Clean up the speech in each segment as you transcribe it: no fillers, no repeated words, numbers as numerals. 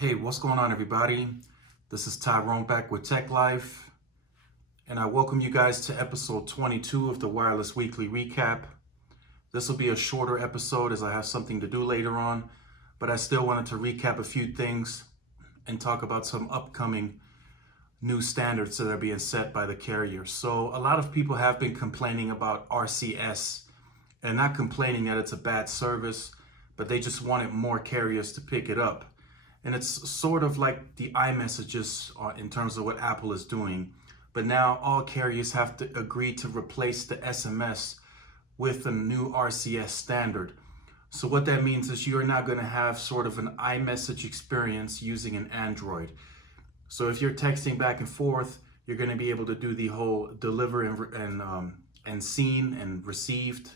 Hey, what's going on, everybody? This is Tyrone back with Tech Life, and I welcome you guys to episode 22 of the Wireless Weekly Recap. This will be a shorter episode as I have something to do later on, but I still wanted to recap a few things and talk about some upcoming new standards that are being set by the carriers. So a lot of people have been complaining about RCS, and not complaining that it's a bad service, but they just wanted more carriers to pick it up. And it's sort of like the iMessages in terms of what Apple is doing. But now all carriers have to agree to replace the SMS with a new RCS standard. So what that means is you're not going to have sort of an iMessage experience using an Android. So if you're texting back and forth, you're going to be able to do the whole deliver and seen and received.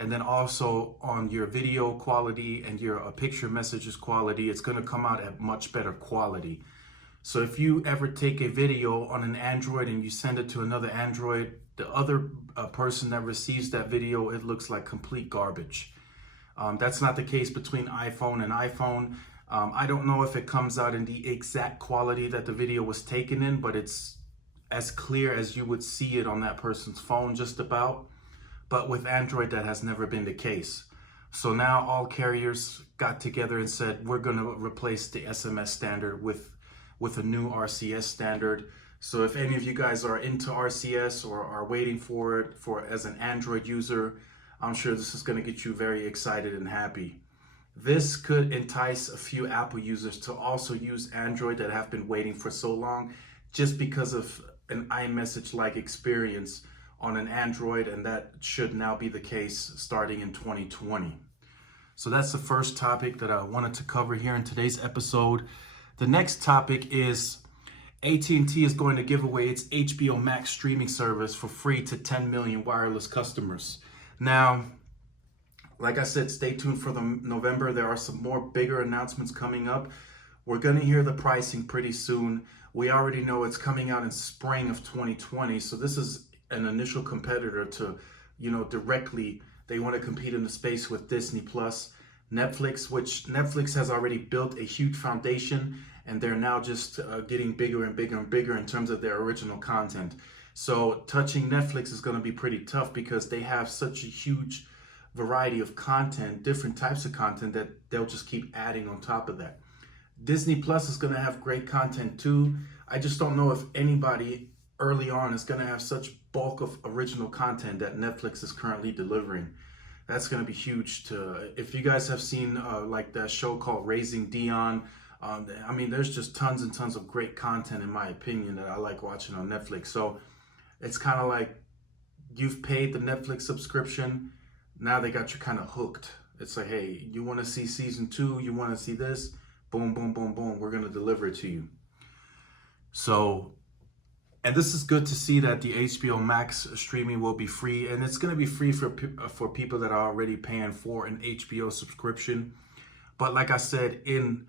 And then also on your video quality and your picture messages quality, it's going to come out at much better quality. So if you ever take a video on an Android and you send it to another Android, the other person that receives that video, it looks like complete garbage. That's not the case between iPhone and iPhone. I don't know if it comes out in the exact quality that the video was taken in, but it's as clear as you would see it on that person's phone just about. But with Android, that has never been the case. So now all carriers got together and said, we're going to replace the SMS standard with a new RCS standard. So if any of you guys are into RCS or are waiting for it as an Android user, I'm sure this is going to get you very excited and happy. This could entice a few Apple users to also use Android that have been waiting for so long, just because of an iMessage-like experience on an Android, and that should now be the case starting in 2020. So that's the first topic that I wanted to cover here in today's episode. The next topic is AT&T is going to give away its HBO Max streaming service for free to 10 million wireless customers. Now, like I said, stay tuned for November. There are some more bigger announcements coming up. We're going to hear the pricing pretty soon. We already know it's coming out in spring of 2020. So this is an initial competitor to, directly, they want to compete in the space with Disney Plus, Netflix, which Netflix has already built a huge foundation, and they're now just getting bigger and bigger and bigger in terms of their original content. So touching Netflix is going to be pretty tough because they have such a huge variety of content, different types of content, that they'll just keep adding on top of that. Disney Plus is going to have great content too. I just don't know if anybody early on is going to have such bulk of original content that Netflix is currently delivering. That's going to be huge. If you guys have seen like that show called Raising Dion, there's just tons and tons of great content, in my opinion, that I like watching on Netflix. So it's kind of like you've paid the Netflix subscription, now they got you kind of hooked. It's like, hey, you want to see season 2, you want to see this, boom, boom, boom, boom, we're going to deliver it to you. So, and this is good to see that the HBO Max streaming will be free, and it's going to be free for people that are already paying for an HBO subscription. But like I said, in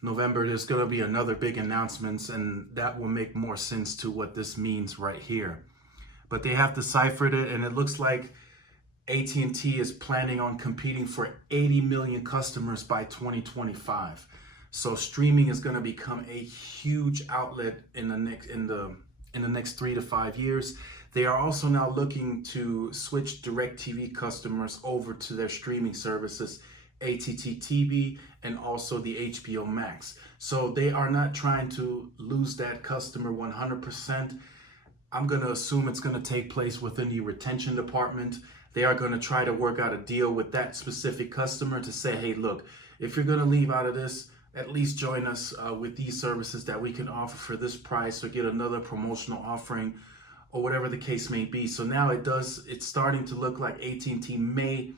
November, there's going to be another big announcements, and that will make more sense to what this means right here. But they have deciphered it, and it looks like AT&T is planning on competing for 80 million customers by 2025. So streaming is going to become a huge outlet in the next 3 to 5 years. They are also now looking to switch DirecTV customers over to their streaming services, AT&T TV and also the HBO Max. So they are not trying to lose that customer 100%. I'm going to assume it's going to take place within the retention department. They are going to try to work out a deal with that specific customer to say, hey, look, if you're going to leave out of this, at least join us with these services that we can offer for this price, or get another promotional offering, or whatever the case may be. So now it's starting to look like AT&T may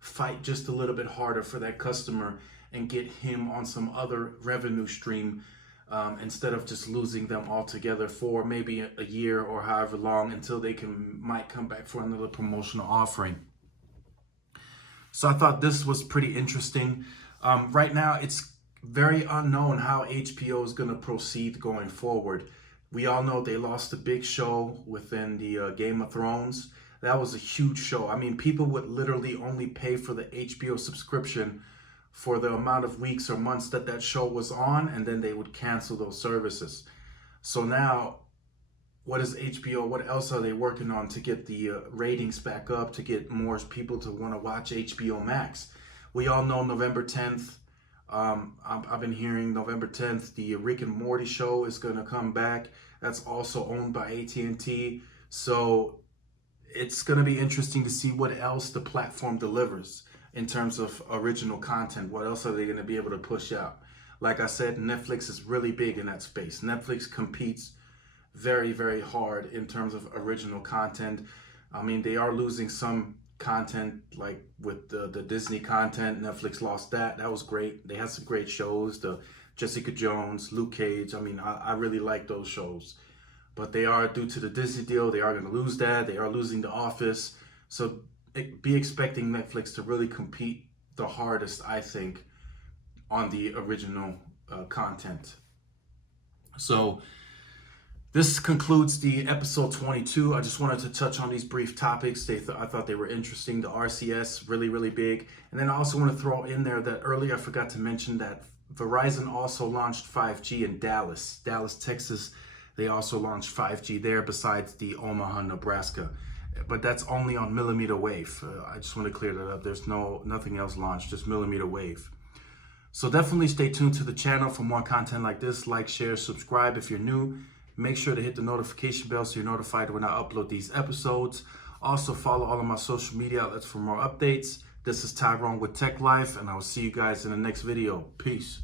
fight just a little bit harder for that customer and get him on some other revenue stream instead of just losing them altogether for maybe a year or however long until they might come back for another promotional offering. So I thought this was pretty interesting. Right now, it's very unknown how HBO is going to proceed going forward. We all know they lost a big show within the Game of Thrones. That was a huge show. I mean, people would literally only pay for the HBO subscription for the amount of weeks or months that that show was on, and then they would cancel those services. So now, what is HBO? What else are they working on to get the ratings back up, to get more people to want to watch HBO Max? We all know November 10th. I've been hearing November 10th, the Rick and Morty show is going to come back. That's also owned by AT&T. So it's going to be interesting to see what else the platform delivers in terms of original content. What else are they going to be able to push out? Like I said, Netflix is really big in that space. Netflix competes very, very hard in terms of original content. I mean, they are losing some content, like with the Disney content. Netflix lost that. That was great. They had some great shows, the Jessica Jones, Luke Cage. I mean, I really like those shows. But they are, due to the Disney deal, they are going to lose that. They are losing The Office. So be expecting Netflix to really compete the hardest, I think, on the original content. So this concludes the episode 22. I just wanted to touch on these brief topics. I thought they were interesting. The RCS, really, really big. And then I also want to throw in there that earlier I forgot to mention that Verizon also launched 5G in Dallas, Texas. They also launched 5G there besides the Omaha, Nebraska. But that's only on millimeter wave. I just want to clear that up. There's nothing else launched, just millimeter wave. So definitely stay tuned to the channel for more content like this. Like, share, subscribe if you're new. Make sure to hit the notification bell so you're notified when I upload these episodes. Also, follow all of my social media outlets for more updates. This is Tyrone with Tech Life, and I will see you guys in the next video. Peace.